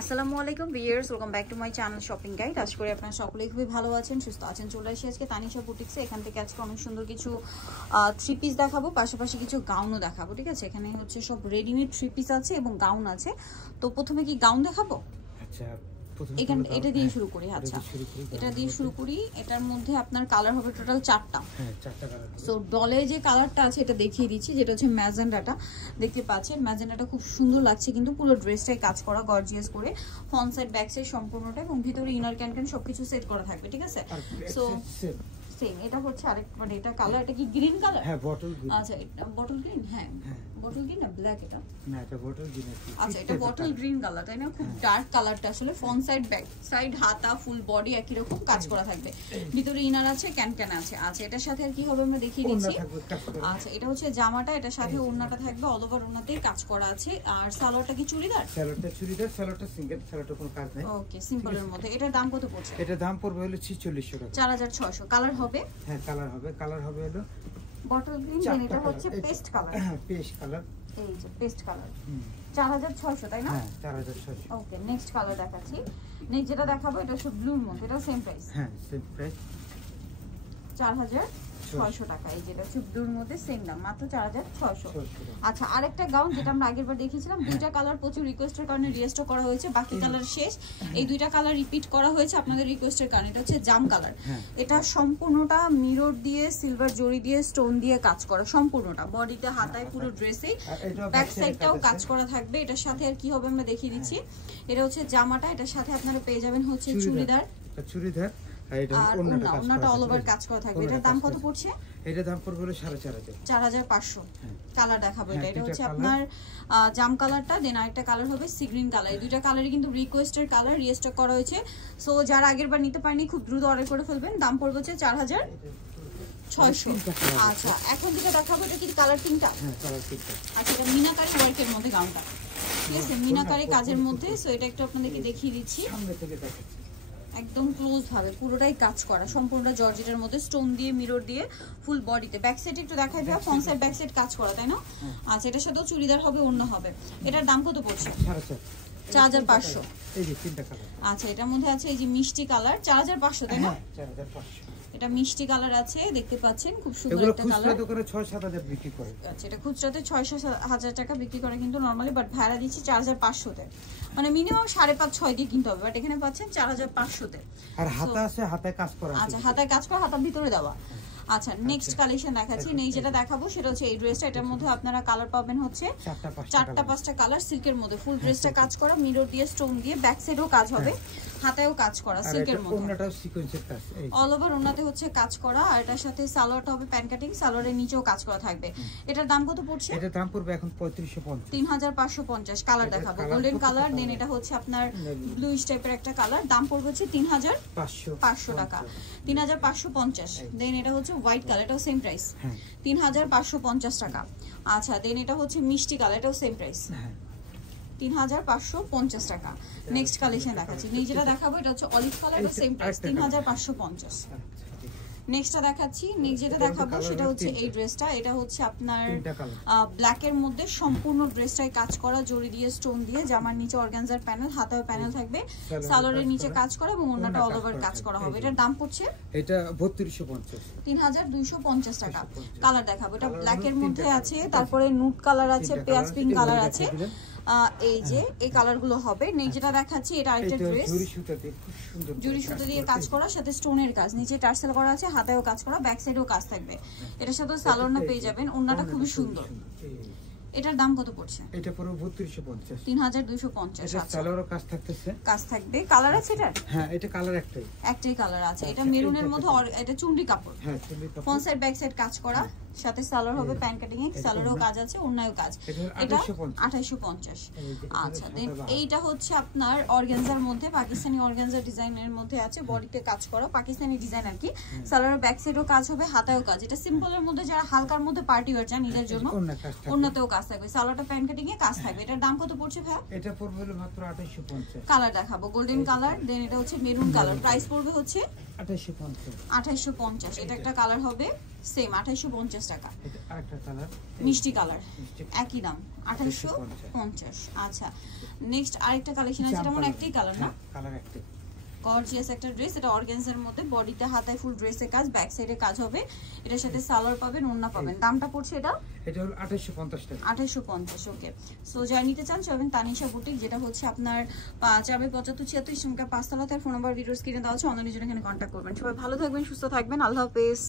আসসালামু আলাইকুম viewers, welcome back to my channel shopping guide. আশা করি আপনারা সকলেই খুবই ভালো আছেন, সুস্থ আছেন। চলে আসি আজকে তানিশা বুটিক্সে। এখান থেকে আজকে অনেক সুন্দর কিছু থ্রি পিস দেখাবো, পাশাপাশি কিছু গাউনও দেখাবো। ঠিক আছে, এখানে হচ্ছে সব রেডিমেড থ্রি পিস আছে এবং গাউন আছে। তো প্রথমে কি গাউন দেখাবো? আচ্ছা, এখানে এটা দিয়ে শুরু করি। আচ্ছা, এটা দিয়ে শুরু করি। এটার মধ্যে আপনার কালার হবে টোটাল 4টা। হ্যাঁ, 4টা কালার। সো ডলে যে কালারটা আছে এটা দেখিয়ে দিচ্ছি, যেটা হচ্ছে ম্যাজেন্ডাটা। দেখতে পাচ্ছেন ম্যাজেন্ডাটা খুব সুন্দর লাগছে, কিন্তু পুরো ড্রেসটাই কাজ করা গর্জিয়াস করে, ফ্রন্ট সাইড ব্যাক সাইড সম্পূর্ণটা, এবং ভিতরে ইনার ক্যান সবকিছু সেট করা থাকবে। ঠিক আছে, সো সেম এটা হচ্ছে আরেক, মানে এটা কালার, এটা কি গ্রিন কালার? হ্যাঁ, বটল গ্রিন। আচ্ছা, এটা বটল গ্রিন। হ্যাঁ, বটল গ্রিন না ব্ল্যাক এটা? না, এটা বটল গ্রিন। আচ্ছা, এটা বটল গ্রিন কালার, তাই না? খুব ডার্ক কালারটা আসলে। ফ্রন্ট সাইড ব্যাক সাইড হাতা ফুল বডি একই রকম কাজ করা থাকবে, ভিতরে ইনার আছে, ক্যান আছে। আচ্ছা, এটার সাথে আর কি হবে আমরা দেখিয়ে দিচ্ছি। আচ্ছা, এটা হচ্ছে জামাটা, এটার সাথে ওড়নাটা থাকবে, অল ওভার ওড়নাতেই কাজ করা আছে। আর সালোয়ারটা কি চুড়িদার? সালোয়ারটা চুড়িদার, সালোয়ারটা সিঙ্গেল, সালোয়ারটা কোনো কাজ নাই। ওকে, সিম্পলের মধ্যে। এটার দাম কত পড়ছে? এটা দাম পড়বে হলো 4600 টাকা। 4600। কালার হবে? হ্যাঁ, কালার হবে হলো বটল গ্রিন, দেন এটা হচ্ছে পেস্ট কালার। হ্যাঁ, পেস্ট কালার। এই যে পেস্ট কালার, 4600, তাই না? হ্যাঁ, 4600। ওকে, নেক্সট কালার দেখাচ্ছি। নেক্সট যেটা দেখাবো এটা হচ্ছে ব্লুর মধ্যে, এটা সেম প্রাইস। হ্যাঁ, সেম প্রাইস, 4600 টাকা। এই যেটা হচ্ছে ব্লুর মধ্যে সেম দাম, মাত্র 4600। আচ্ছা, আরেকটা গাউন যেটা আমরা আগেরবার দেখিয়েছিলাম, দুইটা কালার প্রচুর রিকোয়েস্টের কারণে রিস্টক করা হয়েছে, বাকি কালার শেষ। এই দুইটা কালার রিপিট করা হয়েছে আপনাদের রিকোয়েস্টের কারণে। এটা হচ্ছে জাম কালার। এটা সম্পূর্ণটা মিরর দিয়ে, সিলভার জরি দিয়ে, স্টোন দিয়ে কাজ করা, সম্পূর্ণটা বডিতে হাতায় পুরো ড্রেসে। ব্যাক সাইডটাও কাজ করা থাকবে। এটার সাথে আর কি হবে আমরা দেখিয়ে দিচ্ছি। এটা হচ্ছে জামাটা, এটার সাথে আপনারা পেয়ে যাবেন হচ্ছে চুড়িদার। আর ওন্নাটা অল ওভার কাজ করা থাকবে। এটার দাম কত পড়ছে? এটার দাম পড়বে হলো 4500। 4500। কালার দেখাবো এটা। এটা হচ্ছে আপনার জাম কালারটা, দেন আরেকটা কালার হবে সি গ্রিন কালার। এই দুইটা কালারই কিন্তু রিকোয়েস্টের কালার, রিস্টক করা হয়েছে। সো যারা আগেরবার নিতে পারেনি খুব দ্রুত অর্ডার করে ফেলবেন। দাম পড়বে হচ্ছে 4600। আচ্ছা, এখন যেটা দেখাবো এটা কি কালার তিনটা? হ্যাঁ, কালার তিনটা। আচ্ছা, এটা মিনাকারি ওয়ার্কের মধ্যে গাউনটা, ঠিক আছে, মিনাকারি কাজের মধ্যে। সো এটা একটু আপনাদেরকে দেখিয়ে দিচ্ছি সামনে থেকে দেখাচ্ছি। একদম ক্লোজ ভাবে, পুরোটাই কাজ করা, সম্পূর্ণটা জর্জেটের মধ্যে, স্টোন দিয়ে, মিরর দিয়ে, ফুল বডিতে। ব্যাক সাইড একটু দেখাই দেওয়া, ফ্রন্ট সাইড ব্যাক সাইড কাজ করা, তাই না? আচ্ছা, এটার সাথেও চুড়িদার হবে, অন্য হবে। এটার দাম কত পড়ছে? 4500। এই যে তিনটা কালার। আচ্ছা, এটার মধ্যে আছে এই যে মিষ্টি কালার, 4500, তাই না? 4500। এটা মিষ্টি কালার আছে, দেখতে পাচ্ছেন, খুব সুন্দর একটা কালার। খুচরা দোকানে 6-7 বিক্রি করে। আচ্ছা, এটা খুচরাতে 6-7 টাকা বিক্রি করে কিন্তু নরমালি, বাট ভাড়া দিচ্ছি 4500 তে, মানে মিনিমাম 5.5-6 দিয়ে কিনতে হবে, বাট এখানে পাচ্ছেন 4500 তে। আর হাতা আছে, হাতায় কাজ করা। আচ্ছা, হাতায় কাজ করা, হাতার ভিতরে দেওয়া। আচ্ছা, নেক্সট কালেকশন দেখাচ্ছি। নেই যেটা দেখাবো সেটা হচ্ছে এই ড্রেসটা। এটার মধ্যে আপনারা কালার পাবেন হচ্ছে 4-5টা কালার, সিল্কের মধ্যে ফুল ড্রেসটা কাজ করা, মিরর দিয়ে, স্টোন দিয়ে, ব্যাক সাইডেও কাজ হবে, হাতায়ও কাজ করা, সিল্কের মধ্যে। ওন্নাটাও সিকোয়েন্সের কাজ, অল ওভার ওন্নাতে হচ্ছে কাজ করা। আর এটার সাথে সালোয়ারটা হবে প্যান কাটিং, সালোয়ারের নিচেও কাজ করা থাকবে। এটার দাম কত পড়ছে? এটার দাম পড়বে এখন 3550। 3550। কালার দেখাবো, গোল্ডেন কালার, দেন এটা হচ্ছে আপনার ব্লুইশ টাইপের একটা কালার। দাম পড়বে হচ্ছে 3500 টাকা। 3550। দেন এটা হচ্ছে হোয়াইট কালার, এটাও সেম প্রাইস, 3550 টাকা। আচ্ছা, দেন এটা হচ্ছে মিষ্টি কালার, এটাও সেম প্রাইস, 3550 টাকা। নেক্সট কালেকশন দেখাচ্ছি। যেটা দেখাবো এটা হচ্ছে অলিভ কালার, এটা সেম প্রাইস, 3550। নেক্সটটা দেখাচ্ছি। যেটা দেখাবো সেটা হচ্ছে এই ড্রেসটা। এটা হচ্ছে আপনার ব্ল্যাকের মধ্যে সম্পূর্ণ ড্রেসটাই কাজ করা, জরি দিয়ে, স্টোন দিয়ে, জামার নিচে অর্গানজার প্যানেল, হাতায় প্যানেল থাকবে, সালোয়ারের নিচে কাজ করা এবং ওন্নাটা অল ওভার কাজ করা হবে। এটার দাম পড়ছে এটা 3250। 3250 টাকা। কালার দেখাবো, এটা ব্ল্যাকের মধ্যে আছে, তারপরে নুট কালার আছে, পেঁয়াজ পিঙ্ক কালার আছে। এই যে এই কালারগুলো হবে। যেটা দেখাচ্ছি এটা আরেকটা ড্রেস, জরি সুতো দিয়ে কাজ করা, সাথে স্টোনের কাজ, নিচে টার্সেল করা আছে, হাতায়ও কাজ করা, ব্যাক সাইডেও কাজ থাকবে। এটার সাথে সালোয়ারটা পেয়ে যাবেন, ওন্নাটা খুবই সুন্দর। এটার দাম কত পড়ছে? এটা পুরো 3250। 3250। এটা সালোয়ারও কাজ থাকতেছে, কাজ থাকবে। কালার আছে এটা? হ্যাঁ, এটা কালার একটাই কালার আছে। এটা মেরুনের মধ্যে, এটা চুন্ডি কাপড়, হ্যাঁ, চুন্ডি কাপড়, ফ্রন্ট সাইড ব্যাক সাইড কাজ করা, সাথে সালোয়ার হবে প্যান কাটিং এ, সালোয়ারও কাজ আছে, ওন্নায়ও কাজ। এটা 2850। আচ্ছা, দেন এইটা হচ্ছে আপনার অর্গানজার মধ্যে, পাকিস্তানি অর্গানজা ডিজাইনের মধ্যে আছে, বডিতে কাজ করা, পাকিস্তানি ডিজাইন আর কি। সালোয়ার ব্যাক সাইডও কাজ হবে, হাতায়ও কাজ। এটা সিম্পলের মধ্যে, যারা হালকার মধ্যে পার্টি ওয়্যার চান নিজের জন্য, ওন্নাতেও কাজ থাকবে, সালোয়ারটা প্যান কাটিং এ কাজ থাকবে। এটার দাম কত পড়ছে ভাই? এটা পড়বে হলো মাত্র 2850। কালার দেখাবো, গোল্ডেন কালার, দেন এটা হচ্ছে মেরুন কালার। প্রাইস পড়বে হচ্ছে 2850। 2850। এটা একটা কালার হবে, সেম 2850 টাকা। এটা আরেকটা কালার মিষ্টি কালার, একই দাম 2850। আচ্ছা নেক্সট আরেকটা কালেকশন আছে, এটা মানে একটাই কালার না? কালার একটাই, গর্জিয়াস একটা ড্রেস, এটা অর্গানজার মধ্যে, বডিতে হাতায় ফুল ড্রেসের কাজ, ব্যাক সাইডে কাজ হবে, এটার সাথে সালোয়ার পাবেন, ওড়না পাবেন। দামটা পড়ছে এটা হলো 2850 টাকা। 2850। ওকে, সো যারা নিতে চান চলবেন তানিশা বুটিক, যেটা হচ্ছে আপনার 47576 ইসলামকা 5 তলাতে। ফোন নাম্বার ভিডিওস কিনে দেওয়া আছে, অনলাইনে জন্য এখানে কন্ট্যাক্ট করবেন। সবাই ভালো থাকবেন, সুস্থ থাকবেন, আল্লাহ হাফেজ।